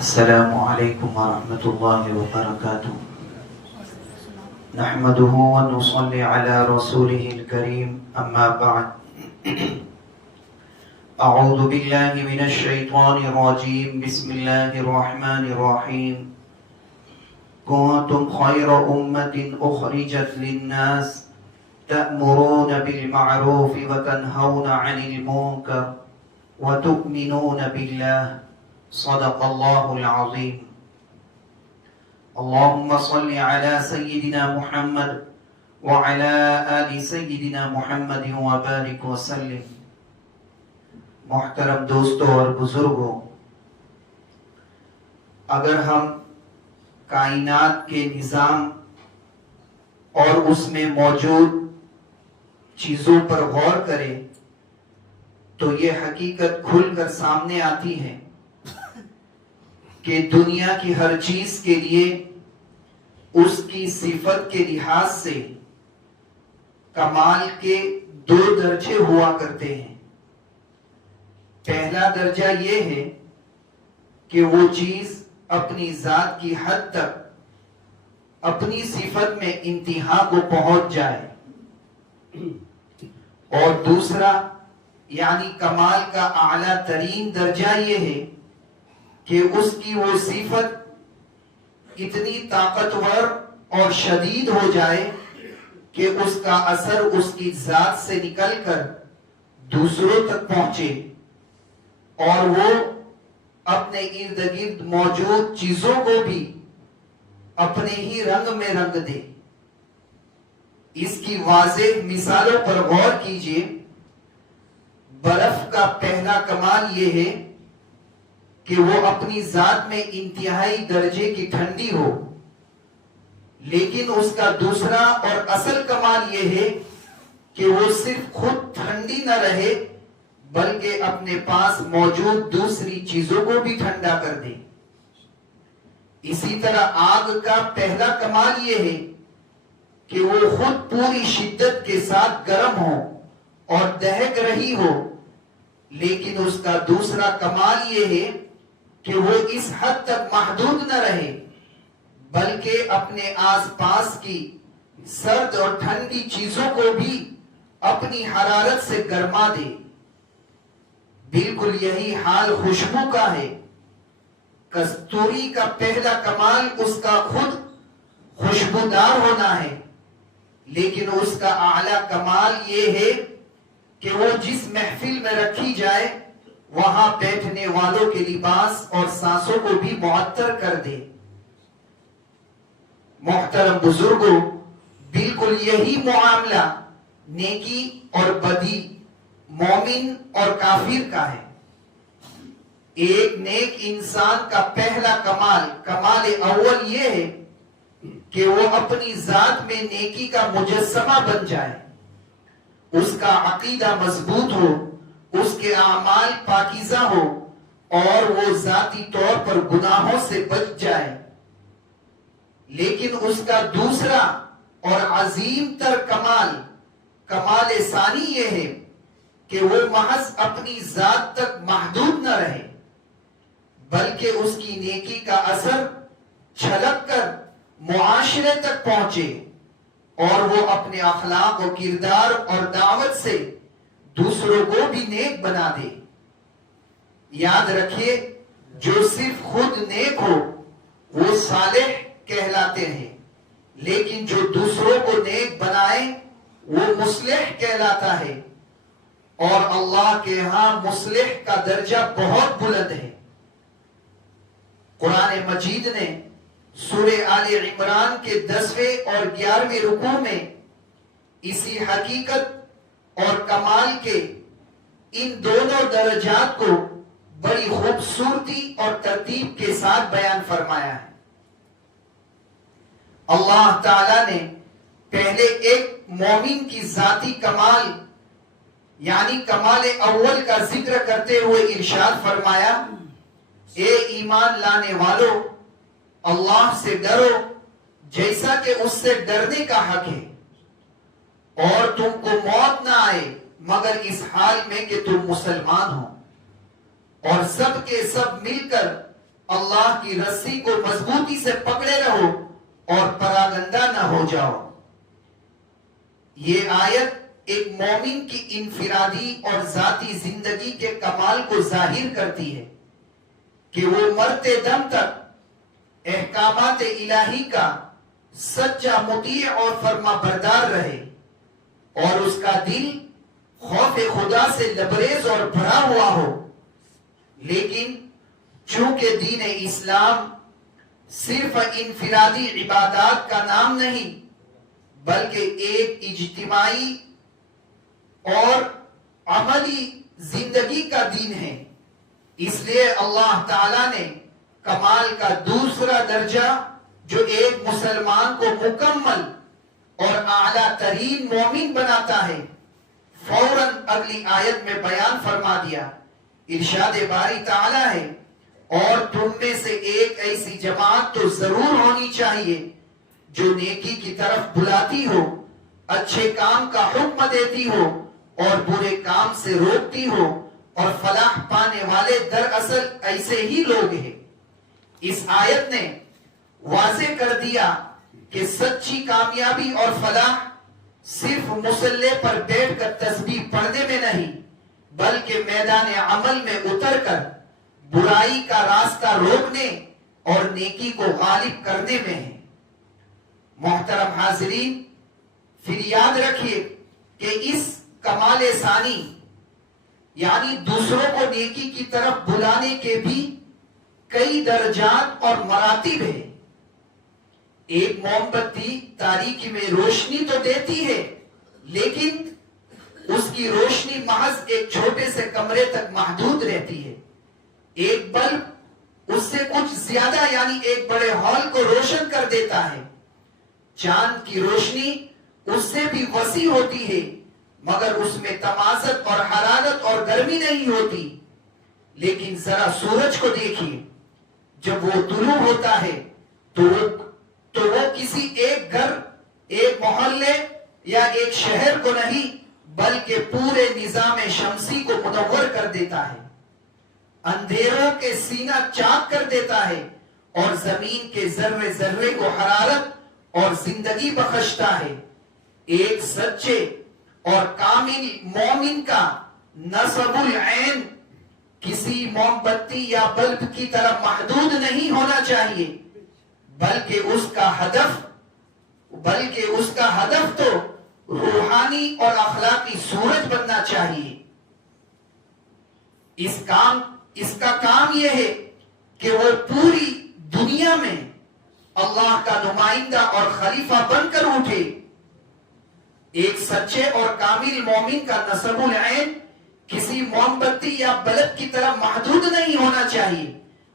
السلام علیکم ورحمۃ اللہ وبرکاتہ نحمده ونصلي على رسوله الكريم اما بعد اعوذ باللہ من الشیطان الرجیم بسم اللہ الرحمن الرحیم کنتم خیر امة اخرجت للناس تأمرون بالمعروف وتنهون عن المنکر وتؤمنون باللہ صدق اللہ العظیم اللهم صل على سيدنا محمد وعلى آل سيدنا محمد وبارك وسلم. محترم دوستوں اور بزرگوں، اگر ہم کائنات کے نظام اور اس میں موجود چیزوں پر غور کریں تو یہ حقیقت کھل کر سامنے آتی ہے کہ دنیا کی ہر چیز کے لیے اس کی صفت کے لحاظ سے کمال کے دو درجے ہوا کرتے ہیں. پہلا درجہ یہ ہے کہ وہ چیز اپنی ذات کی حد تک اپنی صفت میں انتہا کو پہنچ جائے، اور دوسرا یعنی کمال کا اعلیٰ ترین درجہ یہ ہے کہ اس کی وہ صفت اتنی طاقتور اور شدید ہو جائے کہ اس کا اثر اس کی ذات سے نکل کر دوسروں تک پہنچے اور وہ اپنے ارد گرد موجود چیزوں کو بھی اپنے ہی رنگ میں رنگ دے. اس کی واضح مثالوں پر غور کیجئے. برف کا پہلا کمال یہ ہے کہ وہ اپنی ذات میں انتہائی درجے کی ٹھنڈی ہو، لیکن اس کا دوسرا اور اصل کمال یہ ہے کہ وہ صرف خود ٹھنڈی نہ رہے بلکہ اپنے پاس موجود دوسری چیزوں کو بھی ٹھنڈا کر دے. اسی طرح آگ کا پہلا کمال یہ ہے کہ وہ خود پوری شدت کے ساتھ گرم ہو اور دہک رہی ہو، لیکن اس کا دوسرا کمال یہ ہے کہ وہ اس حد تک محدود نہ رہے بلکہ اپنے آس پاس کی سرد اور ٹھنڈی چیزوں کو بھی اپنی حرارت سے گرما دے. بالکل یہی حال خوشبو کا ہے. کستوری کا پہلا کمال اس کا خود خوشبودار ہونا ہے، لیکن اس کا اعلیٰ کمال یہ ہے کہ وہ جس محفل میں رکھی جائے وہاں بیٹھنے والوں کے لباس اور سانسوں کو بھی معطر کر دے. محترم بزرگوں، بالکل یہی معاملہ نیکی اور بدی، مومن اور کافر کا ہے. ایک نیک انسان کا پہلا کمال اول یہ ہے کہ وہ اپنی ذات میں نیکی کا مجسمہ بن جائے، اس کا عقیدہ مضبوط ہو، اس کے اعمال پاکیزہ ہو اور وہ ذاتی طور پر گناہوں سے بچ جائے. لیکن اس کا دوسرا اور عظیم تر کمال ثانی یہ ہے کہ وہ محض اپنی ذات تک محدود نہ رہے بلکہ اس کی نیکی کا اثر چھلک کر معاشرے تک پہنچے اور وہ اپنے اخلاق و کردار اور دعوت سے دوسروں کو بھی نیک بنا دے. یاد رکھیے، جو صرف خود نیک ہو وہ صالح کہلاتے ہیں، لیکن جو دوسروں کو نیک بنائے وہ مصلح کہلاتا ہے، اور اللہ کے ہاں مصلح کا درجہ بہت بلند ہے. قرآن مجید نے سورہ آل عمران کے 10ویں اور 11ویں رکوع میں اسی حقیقت اور کمال کے ان دونوں درجات کو بڑی خوبصورتی اور ترتیب کے ساتھ بیان فرمایا ہے. اللہ تعالیٰ نے پہلے ایک مومن کی ذاتی کمال یعنی کمال اول کا ذکر کرتے ہوئے ارشاد فرمایا، اے ایمان لانے والو، اللہ سے ڈرو جیسا کہ اس سے ڈرنے کا حق ہے، اور تم کو موت نہ آئے مگر اس حال میں کہ تم مسلمان ہو، اور سب کے سب مل کر اللہ کی رسی کو مضبوطی سے پکڑے رہو اور پراگندہ نہ ہو جاؤ۔ یہ آیت ایک مومن کی انفرادی اور ذاتی زندگی کے کمال کو ظاہر کرتی ہے کہ وہ مرتے دم تک احکامات الہی کا سچا مطیع اور فرما بردار رہے اور اس کا دل خوف خدا سے لبریز اور بھرا ہوا ہو۔ لیکن چونکہ دین اسلام صرف انفرادی عبادات کا نام نہیں بلکہ ایک اجتماعی اور عملی زندگی کا دین ہے، اس لیے اللہ تعالیٰ نے کمال کا دوسرا درجہ جو ایک مسلمان کو مکمل اور اعلیٰ ترین مومن بناتا ہے فوراً اگلی آیت میں بیان فرما دیا۔ ارشاد باری تعالیٰ ہے، اور تم میں سے ایک ایسی جماعت تو ضرور ہونی چاہیے جو نیکی کی طرف بلاتی ہو، اچھے کام کا حکم دیتی ہو اور برے کام سے روکتی ہو، اور فلاح پانے والے دراصل ایسے ہی لوگ ہیں۔ اس آیت نے واضح کر دیا کہ سچی کامیابی اور فلاح صرف مصلے پر بیٹھ کر تسبیح پڑھنے میں نہیں بلکہ میدان عمل میں اتر کر برائی کا راستہ روکنے اور نیکی کو غالب کرنے میں ہے۔ محترم حاضرین، پھر یاد رکھیے کہ اس کمال ثانی یعنی دوسروں کو نیکی کی طرف بلانے کے بھی کئی درجات اور مراتب ہیں۔ ایک موم بتی تاریکی میں روشنی تو دیتی ہے لیکن اس کی روشنی محض ایک چھوٹے سے کمرے تک محدود رہتی ہے۔ ایک بلب اس سے کچھ زیادہ یعنی ایک بڑے ہال کو روشن کر دیتا ہے۔ چاند کی روشنی اس سے بھی وسیع ہوتی ہے مگر اس میں تمازت اور حرارت اور گرمی نہیں ہوتی۔ لیکن ذرا سورج کو دیکھیے، جب وہ طلوع ہوتا ہے تو وہ کسی ایک گھر، ایک محلے یا ایک شہر کو نہیں بلکہ پورے نظام شمسی کو منور کر دیتا ہے، اندھیروں کے سینہ چاک کر دیتا ہے اور زمین کے ذرے ذرے کو حرارت اور زندگی بخشتا ہے۔ ایک سچے اور کامل مومن کا نصب العین کسی موم بتی یا بلب کی طرح محدود نہیں ہونا چاہیے بلکہ اس کا ہدف تو روحانی اور اخلاقی سورج بننا چاہیے۔ اس کا کام یہ ہے کہ وہ پوری دنیا میں اللہ کا نمائندہ اور خلیفہ بن کر اٹھے۔ ایک سچے اور کامل مومن کا نصب العین کسی موم بتی یا بلب کی طرح محدود نہیں ہونا چاہیے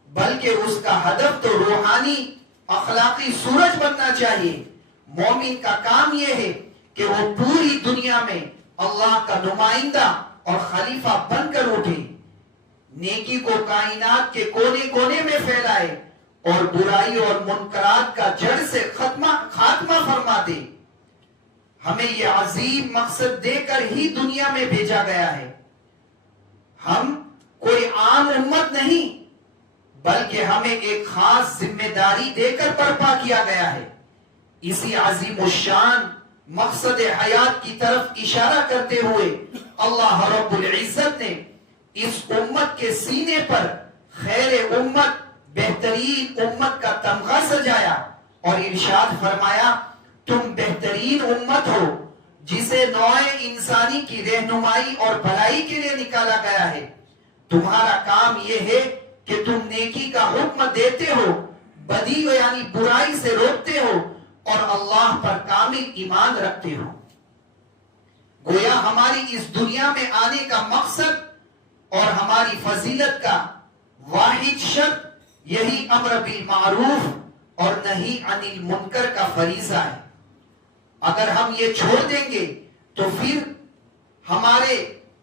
بلکہ اس کا ہدف تو روحانی اخلاقی سورج بننا چاہیے۔ مومن کا کام یہ ہے کہ وہ پوری دنیا میں اللہ کا نمائندہ اور خلیفہ بن کر اٹھے، نیکی کو کائنات کے کونے کونے میں پھیلائے اور برائی اور منکرات کا جڑ سے خاتمہ فرما دے۔ ہمیں یہ عظیم مقصد دے کر ہی دنیا میں بھیجا گیا ہے۔ ہم کوئی عام امت نہیں بلکہ ہمیں ایک خاص ذمہ داری دے کر برپا کیا گیا ہے۔ اسی عظیم الشان مقصد حیات کی طرف اشارہ کرتے ہوئے اللہ رب العزت نے اس امت کے سینے پر خیر امت، بہترین امت کا تمغہ سجایا اور ارشاد فرمایا، تم بہترین امت ہو جسے نوع انسانی کی رہنمائی اور بھلائی کے لیے نکالا گیا ہے۔ تمہارا کام یہ ہے کہ تم نیکی کا حکم دیتے ہو، بدی یعنی برائی سے روکتے ہو اور اللہ پر کامل ایمان رکھتے ہو۔ گویا ہماری اس دنیا میں آنے کا مقصد اور ہماری فضیلت کا واحد شرط یہی امر بالمعروف اور نہی عن المنکر کا فریضہ ہے۔ اگر ہم یہ چھوڑ دیں گے تو پھر ہمارے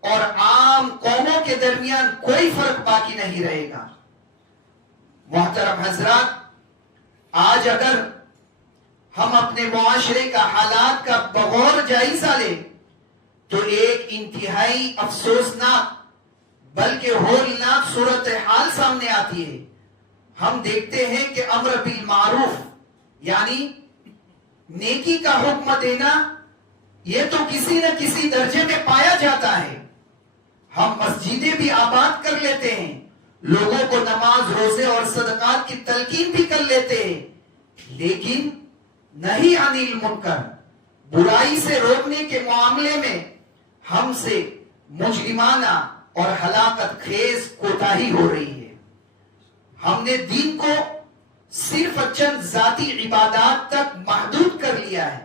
اور عام قوموں کے درمیان کوئی فرق باقی نہیں رہے گا۔ محترم حضرات، آج اگر ہم اپنے معاشرے کا حالات کا بغور جائزہ لیں تو ایک انتہائی افسوسناک بلکہ ہولناک صورتحال سامنے آتی ہے۔ ہم دیکھتے ہیں کہ امر بالمعروف یعنی نیکی کا حکم دینا یہ تو کسی نہ کسی درجے میں پایا جاتا ہے. ہم مسجدیں بھی آباد کر لیتے ہیں, لوگوں کو نماز روزے اور صدقات کی تلقین بھی کر لیتے ہیں, لیکن نہیں عن المنکر برائی سے روکنے کے معاملے میں ہم سے مجرمانہ اور ہلاکت خیز کوتاہی ہو رہی ہے. ہم نے دین کو صرف چند ذاتی عبادات تک محدود کر لیا ہے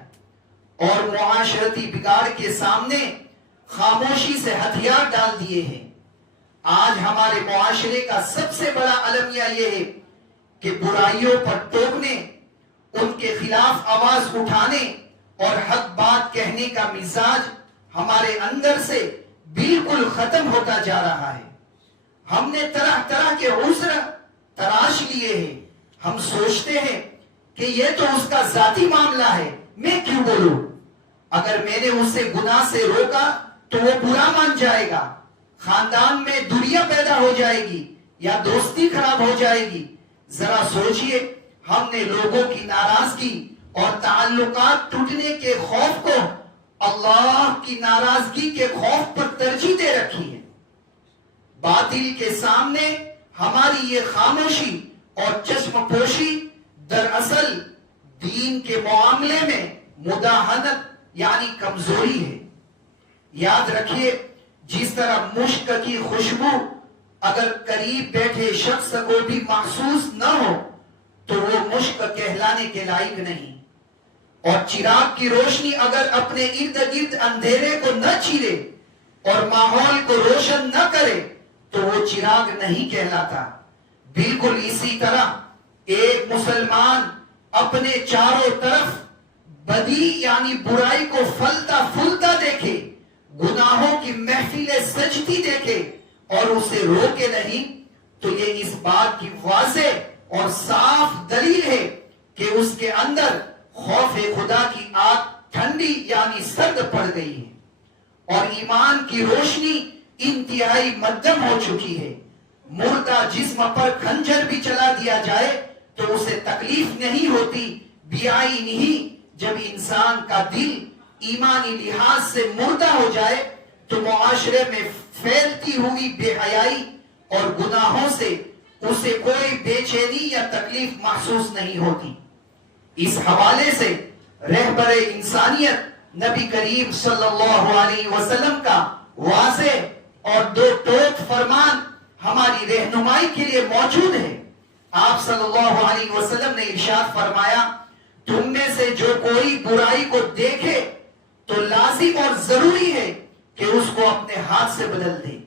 اور معاشرتی بگاڑ کے سامنے خاموشی سے ہتھیار ڈال دیے ہیں. آج ہمارے معاشرے کا سب سے بڑا المیہ یہ ہے کہ برائیوں پر ٹوکنے, ان کے خلاف آواز اٹھانے اور حق بات کہنے کا مزاج ہمارے اندر سے بالکل ختم ہوتا جا رہا ہے. ہم نے طرح طرح کے عذر تراش لیے ہیں. ہم سوچتے ہیں کہ یہ تو اس کا ذاتی معاملہ ہے, میں کیوں بولوں؟ اگر میں نے اسے گناہ سے روکا تو وہ برا مان جائے گا, خاندان میں دوریاں پیدا ہو جائے گی یا دوستی خراب ہو جائے گی. ذرا سوچئے, ہم نے لوگوں کی ناراضگی اور تعلقات ٹوٹنے کے خوف کو اللہ کی ناراضگی کے خوف پر ترجیح دے رکھی ہے. باطل کے سامنے ہماری یہ خاموشی اور چشم پوشی دراصل دین کے معاملے میں مداہنت یعنی کمزوری ہے. یاد رکھیے, جس طرح مشک کی خوشبو اگر قریب بیٹھے شخص کو بھی محسوس نہ ہو تو وہ مشک کہلانے کے لائق نہیں, اور چراغ کی روشنی اگر اپنے ارد گرد اندھیرے کو نہ چیرے اور ماحول کو روشن نہ کرے تو وہ چراغ نہیں کہلاتا. بالکل اسی طرح ایک مسلمان اپنے چاروں طرف بدی یعنی برائی کو پھلتا پھولتا دیکھے, گناہوں کی محفلیں سجتی دیکھے اور اسے روکے نہیں, تو یہ اس بات کی واضح اور صاف دلیل ہے کہ اس کے اندر خوف خدا کی آگ ٹھنڈی یعنی سرد پڑ گئی ہے اور ایمان کی روشنی انتہائی مدھم ہو چکی ہے. مردہ جسم پر خنجر بھی چلا دیا جائے تو اسے تکلیف نہیں ہوتی, بیائی نہیں. جب انسان کا دل ایمانی لحاظ سے مردہ ہو جائے تو معاشرے میں پھیلتی ہوئی بے حیائی اور گناہوں سے اسے کوئی بے چینی یا تکلیف محسوس نہیں ہوتی. اس حوالے سے رہبر انسانیت نبی کریم صلی اللہ علیہ وسلم کا واضح اور دو ٹوک فرمان ہماری رہنمائی کے لیے موجود ہے. آپ صلی اللہ علیہ وسلم نے ارشاد فرمایا, تم میں سے جو کوئی برائی کو دیکھے تو لازم اور ضروری ہے کہ اس کو اپنے ہاتھ سے بدل دے,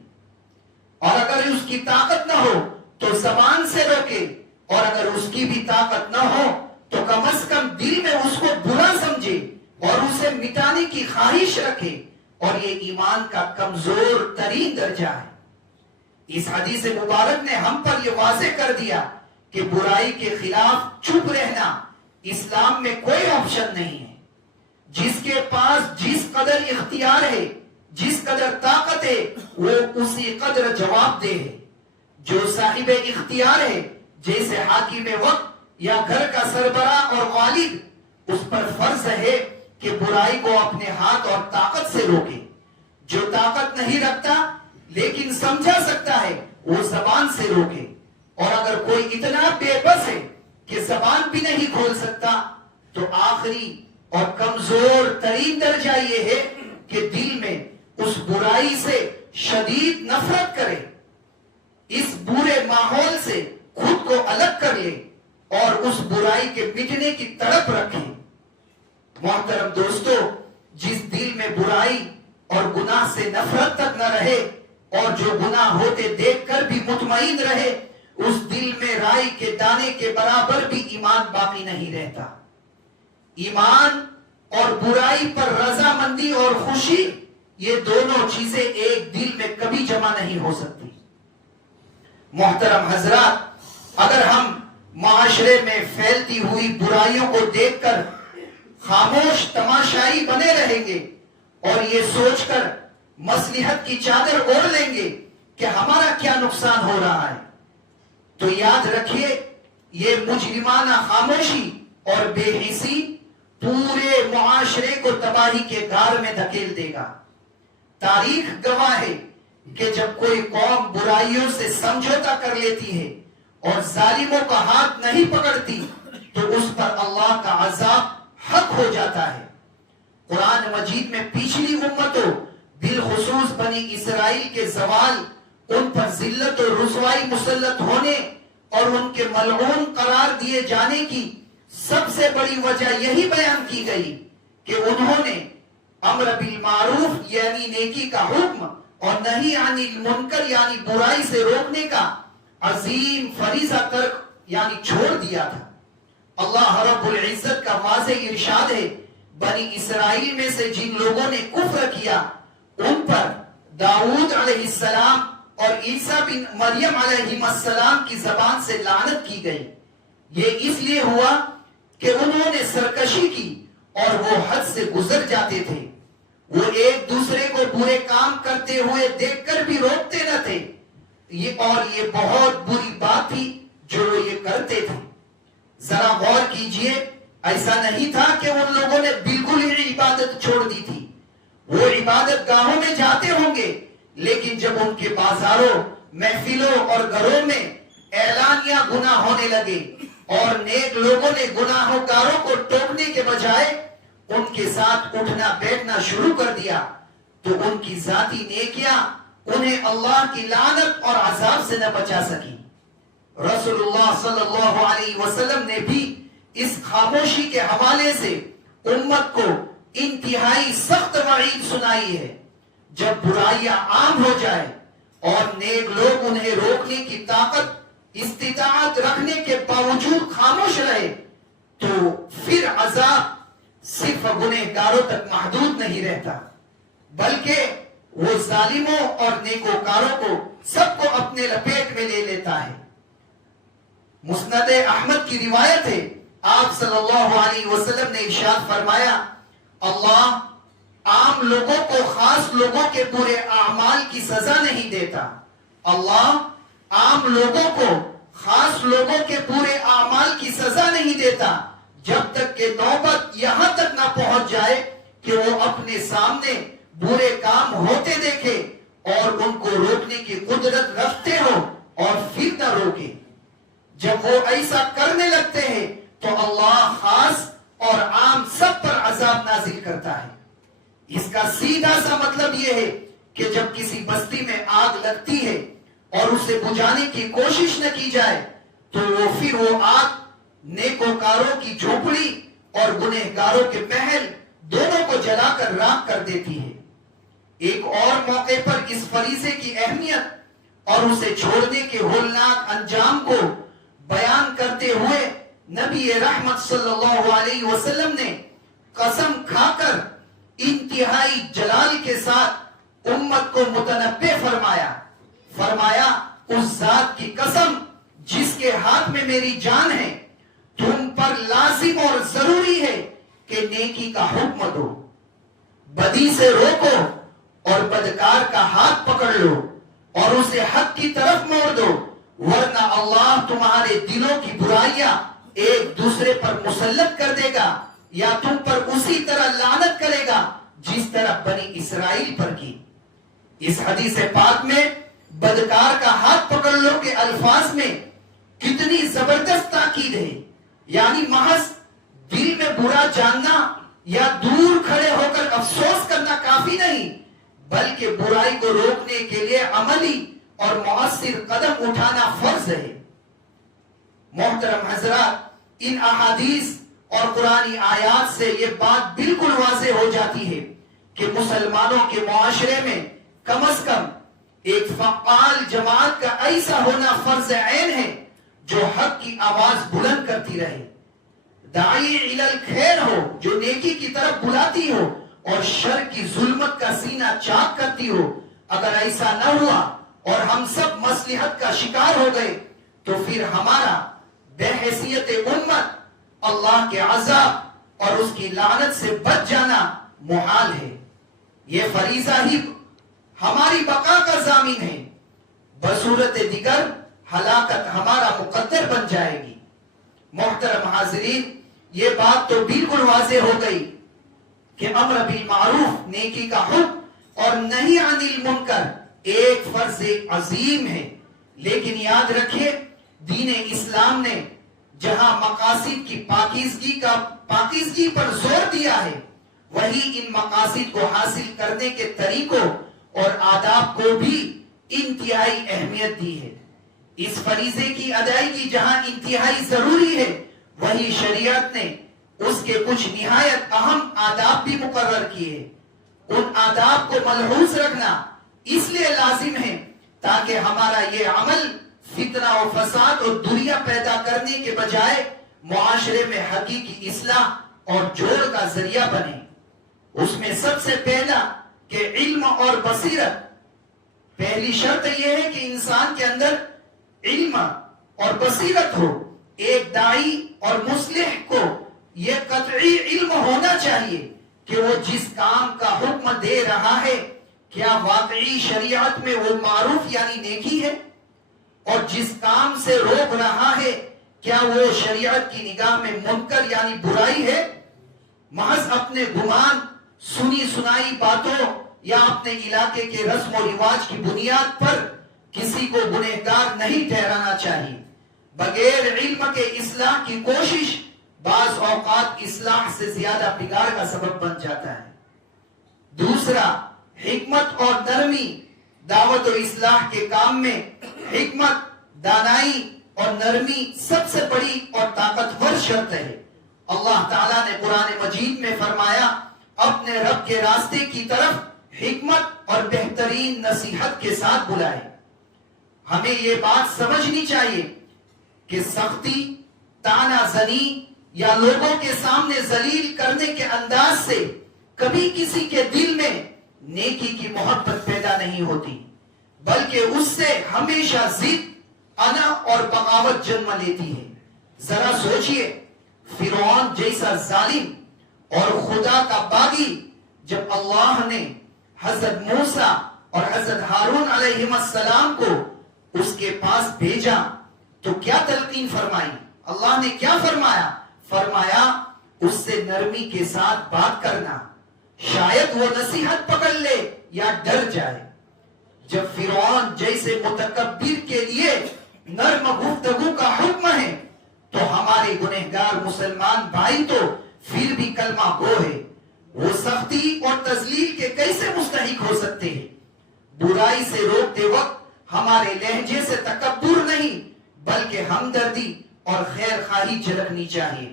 اور اگر اس کی طاقت نہ ہو تو زبان سے روکے, اور اگر اس کی بھی طاقت نہ ہو تو کم از کم دل میں اس کو برا سمجھے اور اسے مٹانے کی خواہش رکھے, اور یہ ایمان کا کمزور ترین درجہ ہے. اس حدیث مبارک نے ہم پر یہ واضح کر دیا کہ برائی کے خلاف چپ رہنا اسلام میں کوئی آپشن نہیں ہے. جس کے پاس جس قدر اختیار ہے, جس قدر طاقت ہے, وہ اسی قدر جواب دہ ہے. جو صاحب اختیار ہے جیسے حاکم وقت یا گھر کا سربراہ اور والد, اس پر فرض ہے کہ برائی کو اپنے ہاتھ اور طاقت سے روکے. جو طاقت نہیں رکھتا لیکن سمجھا سکتا ہے وہ زبان سے روکے, اور اگر کوئی اتنا بے بس ہے کہ زبان بھی نہیں کھول سکتا تو آخری اور کمزور ترین درجہ یہ ہے کہ دل میں اس برائی سے شدید نفرت کرے, اس برے ماحول سے خود کو الگ کر لے اور اس برائی کے مٹنے کی تڑپ رکھے. محترم دوستو, جس دل میں برائی اور گناہ سے نفرت تک نہ رہے اور جو گناہ ہوتے دیکھ کر بھی مطمئن رہے, اس دل میں رائی کے دانے کے برابر بھی ایمان باقی نہیں رہتا. ایمان اور برائی پر رضامندی اور خوشی, یہ دونوں چیزیں ایک دل میں کبھی جمع نہیں ہو سکتی. محترم حضرات, اگر ہم معاشرے میں پھیلتی ہوئی برائیوں کو دیکھ کر خاموش تماشائی بنے رہیں گے اور یہ سوچ کر مصلحت کی چادر اوڑھ لیں گے کہ ہمارا کیا نقصان ہو رہا ہے, تو یاد رکھیے یہ مجرمانہ خاموشی اور بے حسی پورے معاشرے کو تباہی کے گار میں دھکیل دے گا۔ تاریخ گواہ ہے کہ جب کوئی قوم برائیوں سے سمجھوتا کر لیتی ہے اور ظالموں کا ہاتھ نہیں پکڑتی تو اس پر اللہ کا عذاب حق ہو جاتا ہے۔ قرآن مجید میں پچھلی امتوں بالخصوص بنی اسرائیل کے زوال، ان پر ذلت و رسوائی مسلط ہونے اور ان کے ملعون قرار دیے جانے کی سب سے بڑی وجہ یہی بیان کی گئی کہ انہوں نے امر بالمعروف یعنی نیکی کا حکم اور نہی عن المنکر یعنی برائی سے روکنے کا عظیم فریضہ ترک یعنی چھوڑ دیا تھا۔ اللہ رب العزت کا واضح ارشاد ہے، بنی اسرائیل میں سے جن لوگوں نے کفر کیا ان پر داؤد علیہ السلام اور عیسیٰ بن مریم علیہ السلام کی زبان سے لعنت کی گئی۔ یہ اس لیے ہوا کہ انہوں نے سرکشی کی اور وہ حد سے گزر جاتے تھے۔ وہ ایک دوسرے کو برے کام کرتے ہوئے دیکھ کر بھی روکتے نہ تھے، اور یہ بہت بری بات تھی جو وہ یہ کرتے تھے۔ ذرا غور کیجئے، ایسا نہیں تھا کہ ان لوگوں نے بالکل ہی عبادت چھوڑ دی تھی۔ وہ عبادت گاہوں میں جاتے ہوں گے، لیکن جب ان کے بازاروں، محفلوں اور گھروں میں اعلانیہ گناہ ہونے لگے اور نیک لوگوں نے گناہوں گاروں کو ٹوکنے کے بجائے ان کے ساتھ اٹھنا بیٹھنا شروع کر دیا تو ان کی ذاتی نیکیاں انہیں اللہ کی لعنت اور عذاب سے نہ بچا سکی۔ رسول اللہ صلی اللہ علیہ وسلم نے بھی اس خاموشی کے حوالے سے امت کو انتہائی سخت وعید سنائی ہے۔ جب برائیاں عام ہو جائے اور نیک لوگ انہیں روکنے کی طاقت استطاعت رکھنے کے باوجود خاموش رہے تو پھر عذاب صرف گنہگاروں تک محدود نہیں رہتا، بلکہ وہ ظالموں اور نیکوکاروں کو سب کو اپنے لپیٹ میں لے لیتا ہے۔ مسند احمد کی روایت ہے، آپ صلی اللہ علیہ وسلم نے ارشاد فرمایا، اللہ عام لوگوں کو خاص لوگوں کے برے اعمال کی سزا نہیں دیتا۔ اللہ عام لوگوں کو خاص لوگوں کے برے اعمال کی سزا نہیں دیتا جب تک کہ نوبت یہاں تک نہ پہنچ جائے کہ وہ اپنے سامنے برے کام ہوتے دیکھے اور ان کو روکنے کی قدرت رکھتے ہو اور پھر نہ روکے۔ جب وہ ایسا کرنے لگتے ہیں تو اللہ خاص اور عام سب پر عذاب نازل کرتا ہے۔ اس کا سیدھا سا مطلب یہ ہے کہ جب کسی بستی میں آگ لگتی ہے اور اسے بجھانے کی کوشش نہ کی جائے تو پھر وہ آگ نیکوکاروں کی جھونپڑی اور گنہگاروں کے محل دونوں کو جلا کر راکھ کر دیتی ہے۔ ایک اور موقع پر اس فریضے کی اہمیت اور اسے چھوڑنے کے ہولناک انجام کو بیان کرتے ہوئے نبی رحمت صلی اللہ علیہ وسلم نے قسم کھا کر انتہائی جلال کے ساتھ امت کو متنبہ فرمایا اس ذات کی قسم جس کے ہاتھ میں میری جان ہے، تم پر لازم اور ضروری ہے کہ نیکی کا حکم دو، بدی سے روکو اور بدکار کا ہاتھ پکڑ لو اور اسے حق کی طرف موڑ دو، ورنہ اللہ تمہارے دلوں کی برائیاں ایک دوسرے پر مسلط کر دے گا یا تم پر اسی طرح لعنت کرے گا جس طرح بنی اسرائیل پر کی۔ اس حدیث پاک میں بدکار کا ہاتھ پکڑ لو کے الفاظ میں کتنی زبردست تاکید ہے، یعنی محض دل میں برا جاننا یا دور کھڑے ہو کر افسوس کرنا کافی نہیں، بلکہ برائی کو روکنے کے لیے عملی اور مؤثر قدم اٹھانا فرض ہے۔ محترم حضرات، ان احادیث اور قرآنی آیات سے یہ بات بالکل واضح ہو جاتی ہے کہ مسلمانوں کے معاشرے میں کم از کم ایک فعال جماعت کا ایسا ہونا فرض عین ہے جو حق کی آواز بلند کرتی رہے، داعی الی الخیر ہو جو نیکی کی طرف بلاتی ہو اور شر کی ظلمت کا سینہ چاک کرتی ہو۔ اگر ایسا نہ ہوا اور ہم سب مصلحت کا شکار ہو گئے تو پھر ہمارا بے حیثیت امت اللہ کے عذاب اور اس کی لعنت سے بچ جانا محال ہے۔ یہ فریضہ ہی ہماری بقا کا ضامن ہے، بصورت دیگر ہلاکت ہمارا مقدر بن جائے گی۔ محترم حاضرین، یہ بات تو بالکل واضح ہو گئی کہ امر بالمعروف نیکی کا حکم اور نہی عن المنکر ایک فرض عظیم ہے. لیکن یاد رکھیے دین اسلام نے جہاں مقاصد کی پاکیزگی پر زور دیا ہے، وہی ان مقاصد کو حاصل کرنے کے طریقوں اور آداب کو بھی انتہائی اہمیت دی ہے. اس فریضے کی ادائیگی جہاں انتہائی ضروری ہے، وہی شریعت نے اس کے کچھ نہایت اہم آداب بھی مقرر کیے. ان آداب کو ملحوظ رکھنا اس لیے لازم ہے تاکہ ہمارا یہ عمل فتنہ و فساد اور دنیا پیدا کرنے کے بجائے معاشرے میں حقیقی اصلاح اور جوڑ کا ذریعہ بنے. اس میں سب سے پہلا کہ علم اور بصیرت. پہلی شرط یہ ہے کہ انسان کے اندر علم اور بصیرت ہو. ایک داعی اور مصلح کو یہ قطعی علم ہونا چاہیے کہ وہ جس کام کا حکم دے رہا ہے کیا واقعی شریعت میں وہ معروف یعنی نیکی ہے، اور جس کام سے روک رہا ہے کیا وہ شریعت کی نگاہ میں منکر یعنی برائی ہے. محض اپنے گمان، سنی سنائی باتوں یا اپنے علاقے کے رسم و رواج کی بنیاد پر کسی کو گنہگار نہیں ٹھہرانا چاہیے. بغیر علم کے اصلاح کی کوشش بعض اوقات اصلاح سے زیادہ بگاڑ کا سبب بن جاتا ہے. دوسرا، حکمت اور نرمی. دعوت و اصلاح کے کام میں حکمت، دانائی اور نرمی سب سے بڑی اور طاقتور شرط ہے. اللہ تعالیٰ نے قرآن مجید میں فرمایا اپنے رب کے راستے کی طرف حکمت اور بہترین نصیحت کے ساتھ بلائے. ہمیں یہ بات سمجھنی چاہیے کہ سختی، طعنہ زنی یا لوگوں کے سامنے ذلیل کرنے کے انداز سے کبھی کسی کے دل میں نیکی کی محبت پیدا نہیں ہوتی، بلکہ اس سے ہمیشہ ضد، انا اور بغاوت جنم لیتی ہے. ذرا سوچئے، فرعون جیسا ظالم اور خدا کا باغی جب اللہ نے حضرت موسیٰ اور حضرت ہارون علیہ السلام کو اس کے پاس بھیجا تو کیا تلقین فرمائی؟ اللہ نے کیا فرمایا؟ فرمایا اس سے نرمی کے ساتھ بات کرنا، شاید وہ نصیحت پکڑ لے یا ڈر جائے. جب فرعون جیسے متکبر کے لیے نرم گفتگو کا حکم ہے تو ہمارے گنہگار مسلمان بھائی تو پھر بھی کلمہ گو ہے. وہ سختی اور تذلیل کے کیسے مستحق ہو سکتے ہیں؟ برائی سے روکتے وقت ہمارے لہجے سے تکبر نہیں بلکہ ہمدردی اور خیر خواہی جھلکنی چاہیے.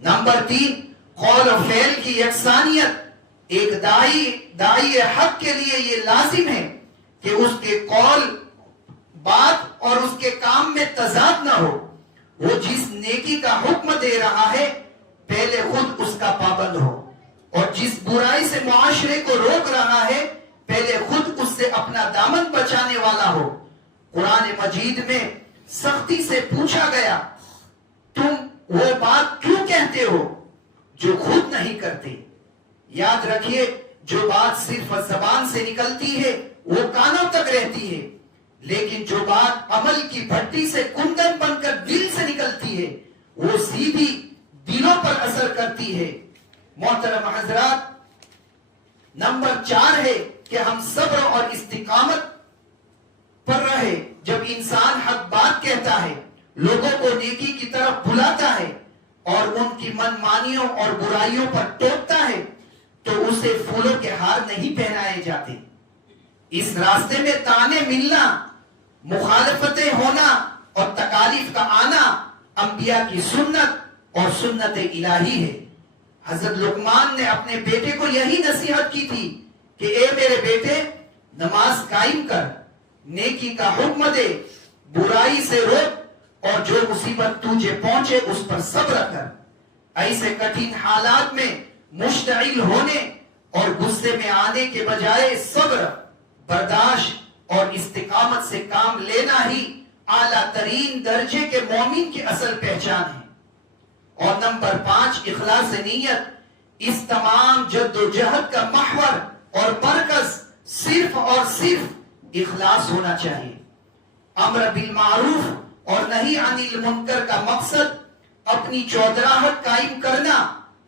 نمبر 3، قول و فعل کی یکسانیت. ایک داعی حق کے لیے یہ لازم ہے کہ اس کے قول، بات اور اس کے کام میں تضاد نہ ہو. وہ جس نیکی کا حکم دے رہا ہے پہلے خود اس کا پابند ہو، اور جس برائی سے معاشرے کو روک رہا ہے پہلے خود اس سے اپنا دامن بچانے والا ہو. قرآن مجید میں سختی سے پوچھا گیا تم وہ بات کیوں کہتے ہو جو خود نہیں کرتے. یاد رکھیے جو بات صرف زبان سے نکلتی ہے وہ کانوں تک رہتی ہے، لیکن جو بات عمل کی بھٹی سے کندن بن کر دل سے نکلتی ہے وہ سیدھی دلوں پر اثر کرتی ہے. محترم حضرات، نمبر 4 ہے کہ ہم صبر اور استقامت پر رہے. جب انسان حق بات کہتا ہے، لوگوں کو نیکی کی طرف بلاتا ہے اور ان کی من مانیوں اور برائیوں پر ٹوکتا ہے تو اسے پھولوں کے ہار نہیں پہنائے جاتے. اس راستے میں طعنے ملنا، مخالفتیں ہونا اور تکالیف کا آنا انبیاء کی سنت اور سنت الہی ہے. حضرت لقمان نے اپنے بیٹے کو یہی نصیحت کی تھی کہ اے میرے بیٹے، نماز قائم کر، نیکی کا حکم دے، برائی سے روک، اور جو مصیبت تجھے پہنچے اس پر صبر کر. ایسے کٹھن حالات میں مشتعل ہونے اور غصے میں آنے کے بجائے صبر، برداشت اور استقامت سے کام لینا ہی اعلیٰ ترین درجے کے مومن کی اصل پہچان ہے. اور نمبر 5، اخلاص نیت. اس تمام جد و جہد کا محور اور مرکز صرف اور صرف اخلاص ہونا چاہیے. امر بالمعروف اور نہی عن المنکر کا مقصد اپنی چودراہٹ قائم کرنا،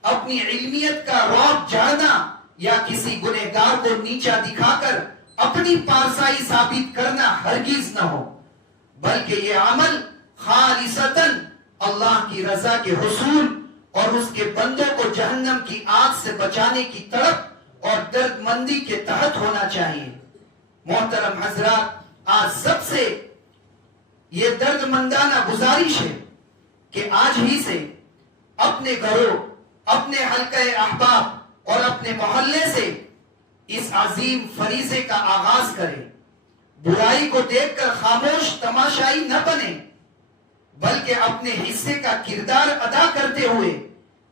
اپنی علمیت کا رعب جھاڑنا یا کسی گنہگار کو نیچا دکھا کر اپنی پارسائی ثابت کرنا ہرگز نہ ہو، بلکہ یہ عمل خالصتاً اللہ کی رضا کے حصول اور اس کے بندوں کو جہنم کی آگ سے بچانے کی تڑپ اور درد مندی کے تحت ہونا چاہیے۔ محترم حضرات، آج سب سے یہ درد مندانہ گزارش ہے کہ آج ہی سے اپنے گھروں، اپنے حلقہ احباب اور اپنے محلے سے اس عظیم فریضے کا آغاز کریں۔ برائی کو دیکھ کر خاموش تماشائی نہ بنے، بلکہ اپنے حصے کا کردار ادا کرتے ہوئے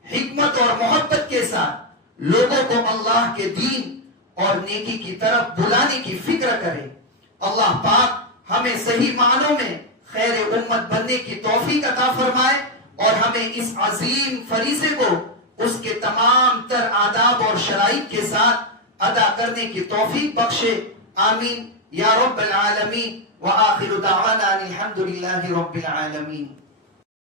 حکمت اور محبت کے ساتھ لوگوں کو اللہ کے دین اور نیکی کی طرف بلانے کی فکر کرے۔ اللہ پاک ہمیں صحیح معنوں میں خیر امت بننے کی توفیق عطا فرمائے اور ہمیں اس عظیم فریضے کو اس کے تمام تر آداب اور شرائط کے ساتھ ادا کرنے کی توفیق بخشے۔ آمین یا رب العالمین، وآخر دعوانا الحمدللہ رب العالمین۔